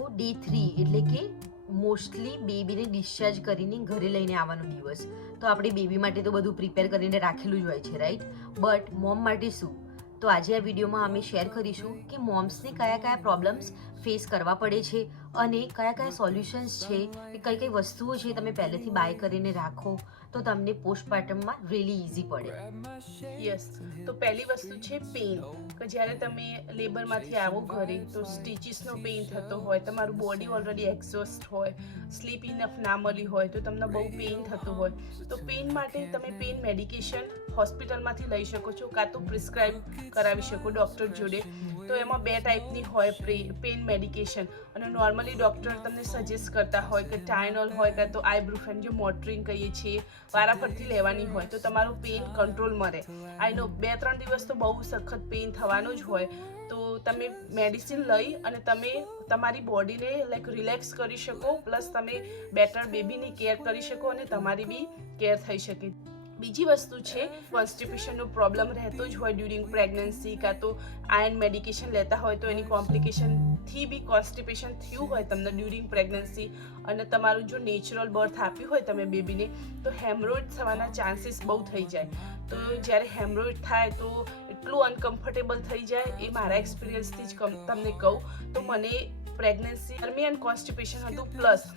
Day 3 એટલે કે mostly બેબીને discharge કરીને ઘરે લઈને આવવાનો દિવસ. તો આપણે બેબી માટે તો બધું પ્રિપેર કરીને રાખેલું જ હોય છે, રાઈટ? બટ મોમ માટે શું? તો આજે આ વિડીયોમાં અમે શેર કરીશું કે મોમ્સને કયા કયા પ્રોબ્લેમ્સ ફેસ કરવા પડે છે અને કયા કયા સોલ્યુશન્સ છે, કે કઈ કઈ વસ્તુઓ છે તમે પહેલેથી બાય કરીને રાખો તો તમને પોસ્ટપાર્ટમમાં રિયલી ઇઝી પડે. યસ, તો પહેલી વસ્તુ છે પેઇન. કે જ્યારે તમે લેબરમાંથી આવો ઘરે તો સ્ટીચીસનો પેઇન થતો હોય, તમારું બોડી ઓલરેડી એક્ઝોસ્ટ હોય, સ્લીપ ઇનફ ના મળી હોય તો તમને બહુ પેઇન થતું હોય, તો પેઇન માટે તમે પેઇન મેડિકેશન હોસ્પિટલમાંથી લઈ શકો છો, કાં તો પ્રિસ્ક્રાઇબ કરાવી શકો ડૉક્ટર જોડે. તો એમાં 2 ટાઈપની હોય પેઇન મેડિકેશન, અને નોર્મલી ડૉક્ટર તમને સજેસ્ટ કરતા હોય કે ટાયનોલ હોય કાં તો આઇબ્રુફેન, જે મોટરિંગ કહીએ છીએ, વારાફરતી લેવાની હોય તો તમારું પેઇન કંટ્રોલમાં રહે. આઈ નો 2-3 દિવસ તો બહુ સખત પેઇન થવાનું જ હોય, તો તમે મેડિસિન લઈ અને તમે તમારી બોડીને લાઈક રિલેક્સ કરી શકો, પ્લસ તમે બેટર બેબીની કેર કરી શકો અને તમારી બી કેર થઈ શકે. બીજી વસ્તુ છે કોન્સ્ટિપેશનનો પ્રોબ્લેમ રહેતો જ હોય ડ્યુરિંગ પ્રેગ્નન્સી, કાં તો આયર્ન મેડિકેશન લેતા હોય તો એની કોમ્પ્લિકેશનથી બી કોન્સ્ટિપેશન થયું હોય તમને ડ્યુરિંગ પ્રેગ્નન્સી, અને તમારું જો નેચરલ બર્થ આપ્યું હોય તમે બેબીને, તો હેમરોઇડ થવાના ચાન્સીસ બહુ થઈ જાય. તો જ્યારે હેમરોઇડ થાય તો એટલું અનકમ્ફર્ટેબલ થઈ જાય, એ મારા એક્સપિરિયન્સથી જ તમને કહું. તો મને પ્રેગ્નન્સી દરમિયાન કોન્સ્ટિપેશન હતું, પ્લસ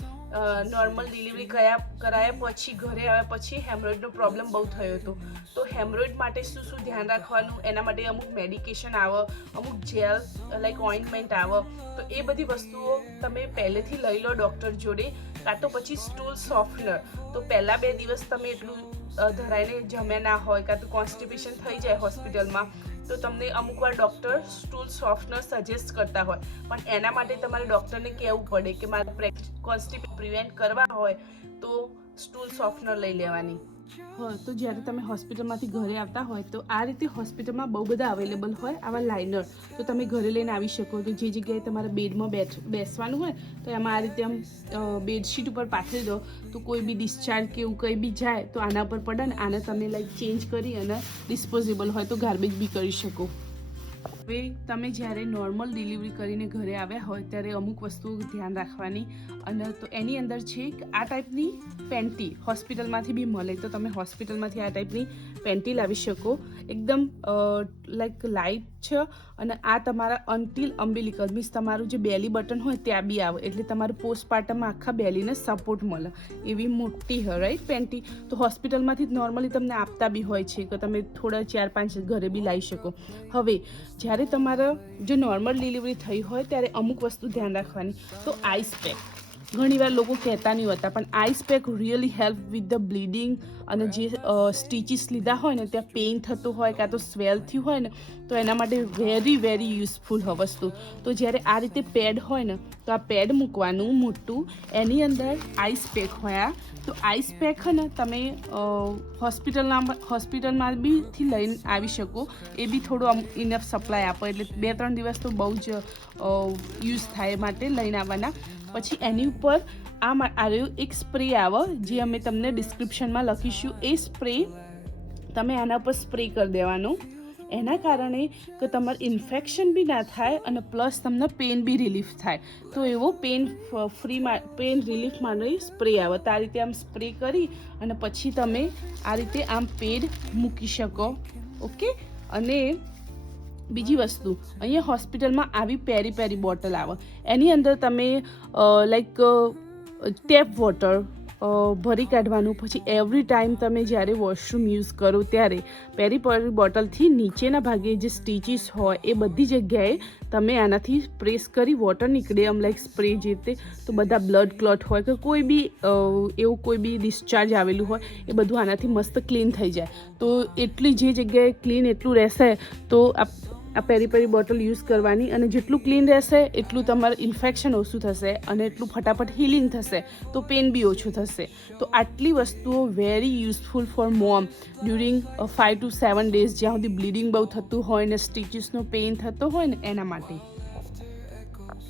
નોર્મલ ડિલિવરી કરાયા પછી ઘરે આવ્યા પછી હેમરોઇડનો પ્રોબ્લેમ બહુ થયો હતો. તો હેમરોઇડ માટે શું શું ધ્યાન રાખવાનું, એના માટે અમુક મેડિકેશન આવે, અમુક જેલ લાઈક ઓઇન્ટમેન્ટ આવે, તો એ બધી વસ્તુઓ તમે પહેલેથી લઈ લો ડૉક્ટર જોડે. કાં તો પછી સ્ટૂલ સોફ્ટનર, તો પહેલાં 2 દિવસ તમે એટલું ધરાઈને જમ્યા ના હોય, કાં તો કોન્સ્ટિપેશન થઈ જાય હોસ્પિટલમાં, તો તમને અમુક વાર ડૉક્ટર સ્ટૂલ સોફ્ટનર સજેસ્ટ કરતા હોય, પણ એના માટે તમારે ડૉક્ટરને કહેવું પડે કે મારે કોન્સ્ટિપેશન પ્રિવેન્ટ કરવા હોય તો સ્ટૂલ સોફ્ટનર લઈ લેવાની. હા, તો જ્યારે તમે હોસ્પિટલમાંથી ઘરે આવતા હોય તો આ રીતે હોસ્પિટલમાં બહુ બધા અવેલેબલ હોય આવા લાઇનર, તો તમે ઘરે લઈને આવી શકો. તો જે જગ્યાએ તમારે બેડમાં બેસવાનું હોય તો એમાં આ રીતે આમ બેડશીટ ઉપર પાથરી દો, તો કોઈ બી ડિસ્ચાર્જ કે એવું કંઈ બી જાય તો આના પર પડે ને આને તમે લાઈક ચેન્જ કરી અને ડિસ્પોઝેબલ હોય તો ગાર્બેજ બી કરી શકો. હવે તમે જ્યારે નોર્મલ ડિલિવરી કરીને ઘરે આવ્યા હોય ત્યારે અમુક વસ્તુઓ ધ્યાન રાખવાની, અને તો એની અંદર છે કે આ ટાઈપની પેન્ટી હોસ્પિટલમાંથી બી મળે, તો તમે હોસ્પિટલમાંથી આ ટાઈપની પેન્ટી લાવી શકો. એકદમ લાઈક લાઇટ છે, અને આ તમારા અનટિલ અમ્બિલિકલ મીન્સ તમારું જે બેલી બટન હોય ત્યાં બી આવે, એટલે તમારું પોસ્ટપાર્ટમમાં આખા બેલીને સપોર્ટ મળે એવી મોટી હોય રાઈટ પેન્ટી. તો હોસ્પિટલમાંથી જ નોર્મલી તમને આપતા બી હોય છે, કે તમે થોડા 4-5 ઘરે બી લાવી શકો. હવે જ્યારે તમારે જે નોર્મલ ડિલિવરી થઈ હોય ત્યારે અમુક વસ્તુ ધ્યાન રાખવાની, તો આઈસ પેક. ઘણીવાર લોકો કહેતા નહીં હોતા, પણ ice pack really help with the bleeding, અને જે સ્ટીચીસ લીધા હોય ને ત્યાં પેઇન થતું હોય કાં તો સ્વેલ થયું હોય ને, તો એના માટે વેરી વેરી યુઝફુલ હોય વસ્તુ. તો જ્યારે આ રીતે પેડ હોય ને તો આ પેડ મૂકવાનું મોટું, એની અંદર આઈસ પેક હોય. તો આઈસ પેક છે ને તમે હોસ્પિટલમાં બીથી લઈને આવી શકો, એ બી થોડું ઇનફ સપ્લાય આપો, એટલે 2-3 દિવસ તો બહુ જ યુઝ થાય માટે લઈને આવવાના. પછી એની ઉપર એક સ્પ્રે આવે જે અમે તમને ડિસ્ક્રિપ્શનમાં લખીશું, એ સ્પ્રે તમે આના પર સ્પ્રે કરી દેવાનો. એના કારણે કે તમારે ઇન્ફેક્શન બી ના થાય અને પ્લસ તમને પેઇન બી રિલીફ થાય. તો એવો પેઇન રિલીફ માટે સ્પ્રે આવે. તો આ રીતે આમ સ્પ્રે કરી અને પછી તમે આ રીતે આમ પેડ મૂકી શકો. ઓકે. અને બીજી વસ્તુ, અહીંયા હોસ્પિટલમાં આવી પેરી બોટલ આવે, એની અંદર તમે લાઈક ટેપ વોટર ભરી કાઢવાનું. પછી એવરી ટાઈમ તમે જ્યારે વોશરૂમ યુઝ કરો ત્યારે પેરી બોટલથી નીચેના ભાગે જે સ્ટીચીસ હોય એ બધી જગ્યાએ તમે આનાથી પ્રેસ કરી વોટર નીકળે આમ લાઈક સ્પ્રે જે તે, તો બધા બ્લડ ક્લોટ હોય કે કોઈ બી એવું કોઈ બી ડિસ્ચાર્જ આવેલું હોય એ બધું આનાથી મસ્ત ક્લીન થઈ જાય. તો એટલી જે જગ્યાએ ક્લીન એટલું રહેશે તો આ પેરી બોટલ યુઝ કરવાની, અને જેટલું ક્લીન રહેશે એટલું તમારું ઇન્ફેક્શન ઓછું થશે અને એટલું ફટાફટ હિલિંગ થશે, તો પેન બી ઓછું થશે. તો આટલી વસ્તુઓ very useful for mom during 5 to 7 days, જ્યાં સુધી બ્લીડિંગ બહુ થતું હોય ને સ્ટીચીસનો પેઇન થતો હોય ને એના માટે.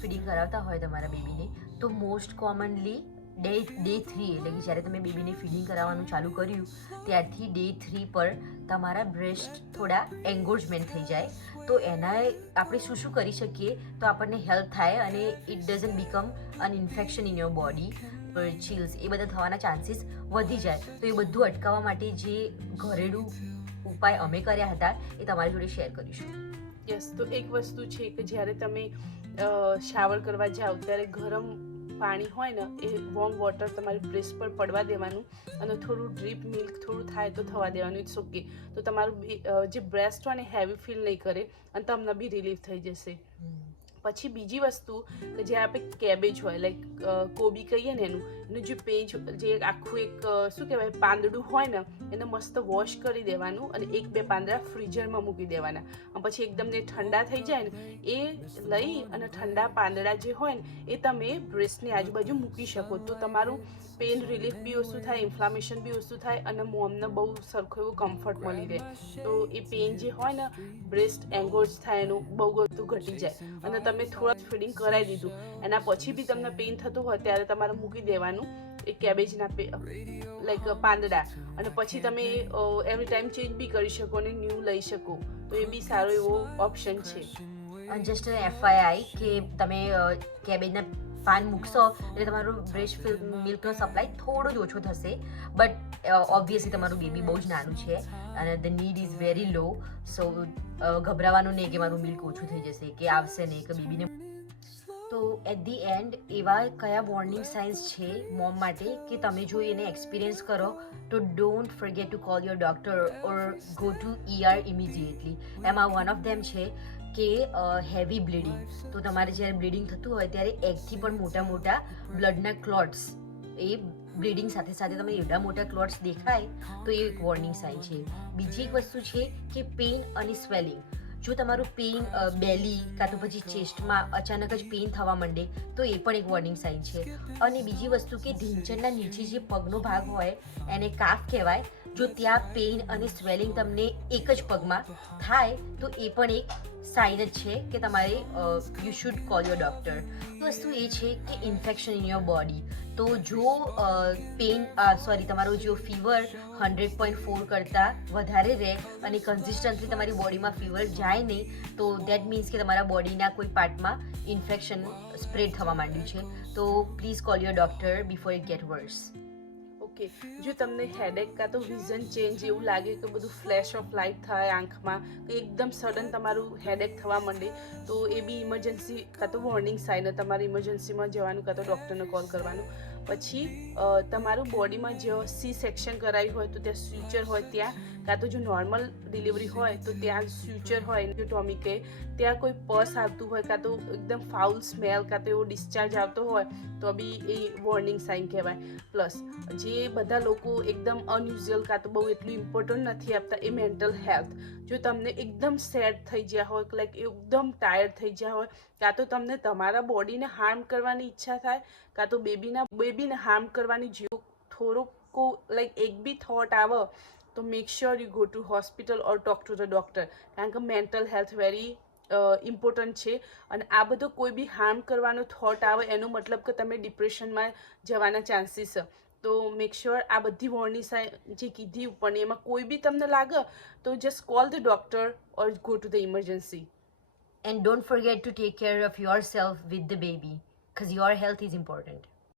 ફીડિંગ કરાવતા હોય તમારા બેબીને તો મોસ્ટ કોમનલી ડે 3 એટલે કે જ્યારે તમે બેબીને ફીડિંગ કરાવવાનું ચાલુ કર્યું ત્યારથી ડે 3 પર તમારા બ્રેસ્ટ થોડા એન્ગોજમેન્ટ થઈ જાય, તો એના આપણે શું શું કરી શકીએ તો આપણને હેલ્પ થાય અને it doesn't become an infection in your body, chills એ બધા થવાના ચાન્સીસ વધી જાય. તો એ બધું અટકાવવા માટે જે ઘરેલું ઉપાય અમે કર્યા હતા એ તમારી જોડે શેર કરીશું. યસ, તો એક વસ્તુ છે કે જ્યારે તમે શાવર કરવા જાઓ ત્યારે ગરમ પાણી હોય ને એ વોર્મ વોટર તમારી બ્રેસ્ટ પર પડવા દેવાનું અને થોડું ડ્રીપ મિલ્ક થોડું થાય તો થવા દેવાનું. It's okay. તો તમારું જે બ્રેસ્ટ હોય ને હેવી ફીલ નહીં કરે અને તમને બી રિલીફ થઈ જશે. પછી બીજી વસ્તુ કે જે આપણે કેબેજ હોય લાઈક કોબી કહીએ ને એનું જે પેજ જે આખું એક શું કહેવાય પાંદડું હોય ને એને મસ્ત વોશ કરી દેવાનું અને 1-2 પાંદડા ફ્રીઝરમાં મૂકી દેવાના. અને પછી એકદમ ને ઠંડા થઈ જાય ને એ લઈ અને ઠંડા પાંદડા જે હોય ને એ તમે બ્રેસ્ટની આજુબાજુ મૂકી શકો તો તમારું પેન રિલીફ બી ઓછું થાય, ઇન્ફ્લામેશન બી ઓછું થાય અને મોમને બહુ સરખું એવું કમ્ફર્ટ મળી રહે. તો એ પેન જે હોય ને બ્રેસ્ટ એંગોજ થાય એનું બહુ બધું ઘટી જાય. અને તમે થોડા ફીડિંગ કરાવી દીધું એના પછી બી તમને પેઇન થતું હોય ત્યારે તમારે મૂકી દેવાનું એ કેબેજના લાઈક પાંદડા અને પછી તમે એવરી ટાઈમ ચેન્જ બી કરી શકો અને ન્યૂ લઈ શકો. તો એ બી સારો એવો ઓપ્શન છે. જસ્ટ FYI કે તમે કેબેજના પાન મૂકશો એટલે તમારું બ્રેસ્ટ મિલ્કનો સપ્લાય થોડો જ ઓછો થશે. બટ ઓબ્વિયસલી તમારું બેબી બહુ જ નાનું છે અને the need is very low. So ગભરાવાનું નહીં કે મારું મિલ્ક ઓછું થઈ જશે કે આવશે નહીં કે બેબીને. તો એટ ધી એન્ડ એવા કયા વોર્નિંગ સાઇન્સ છે મોમ માટે કે તમે જો એને એક્સપિરિયન્સ કરો તો don't forget to call your doctor or go to ER immediately. એમાં વન ઓફ ધેમ છે કે હેવી બ્લીડિંગ. તો તમારે જ્યારે બ્લીડિંગ થતું હોય ત્યારે એકથી પણ મોટા મોટા બ્લડના ક્લોટ્સ એ બ્લીડિંગ સાથે સાથે તમે એવડા મોટા ક્લોટ્સ દેખાય તો એ એક વોર્નિંગ સાઇન છે. બીજી એક વસ્તુ છે કે પેઇન અને સ્વેલિંગ. જો તમારું પેઇન બેલી કાં તો પછી ચેસ્ટમાં અચાનક જ પેઇન થવા માંડે તો એ પણ એક વોર્નિંગ સાઇન છે. અને બીજી વસ્તુ કે ઢીંચણના નીચે જે પગનો ભાગ હોય એને કાફ કહેવાય. જો ત્યાં પેઇન અને સ્વેલિંગ તમને એક જ પગમાં થાય તો એ પણ એક સાઇન જ છે કે તમારે you should call your doctor. વસ્તુ એ છે કે ઇન્ફેક્શન ઇન યોર બોડી. તો જો તમારો જો ફીવર 100.4 કરતાં વધારે રહે અને કન્સિસ્ટન્ટલી તમારી બોડીમાં ફીવર જાય નહીં તો દેટ મીન્સ કે તમારા બોડીના કોઈ પાર્ટમાં ઇન્ફેક્શન સ્પ્રેડ થવા માંડ્યું છે. તો please call your doctor before it get worse. Okay, જો તમને હેડેક કાં તો વિઝન ચેન્જ એવું લાગે કે બધું ફ્લેશ ઓફ લાઇટ થાય આંખમાં કે એકદમ સડન તમારું હેડેક થવા માંડે તો એ બી ઇમરજન્સી કાં તો વોર્નિંગ સાઇન તમારે ઇમરજન્સીમાં જવાનું કાં તો ડૉક્ટરને કોલ કરવાનું. પછી તમારું બોડીમાં જો સી સેક્શન કરાવી હોય તો ત્યાં સ્યુચર હોય ત્યાં કાં તો જો નોર્મલ ડિલિવરી હોય તો ત્યાં સ્યુચર હોય ટોમી કે ત્યાં કોઈ પસ આવતું હોય કાં તો એકદમ ફાઉલ સ્મેલ કાં તો એવો ડિસ્ચાર્જ આવતો હોય તો બી એ વોર્નિંગ સાઇન કહેવાય. પ્લસ જે બધા લોકો એકદમ અનયુઝ્યુઅલ કાં તો બહુ એટલું ઇમ્પોર્ટન્ટ નથી આપતા એ મેન્ટલ હેલ્થ. જો તમને એકદમ સેડ થઈ ગયા હોય લાઈક એકદમ ટાયર્ડ થઈ ગયા હોય કાં તો તમને તમારા બોડીને હાર્મ કરવાની ઈચ્છા થાય કાં તો બેબીને હાર્મ કરવાની જેવું થોડુંક લાઈક એક બી થોટ આવે તો make sure you go to hospital or talk to the doctor. કારણ કે મેન્ટલ હેલ્થ વેરી ઇમ્પોર્ટન્ટ છે અને આ બધો કોઈ બી હાર્મ કરવાનો થોટ આવે એનો મતલબ કે તમે ડિપ્રેશનમાં જવાના ચાન્સીસ છે. તો મેક શ્યોર આ બધી વોર્નિંગ સાઇન જે કીધી ઉપરની એમાં કોઈ બી તમને લાગે તો just call the doctor or go to the emergency. And don't forget to take care of yourself with the baby because your health is important.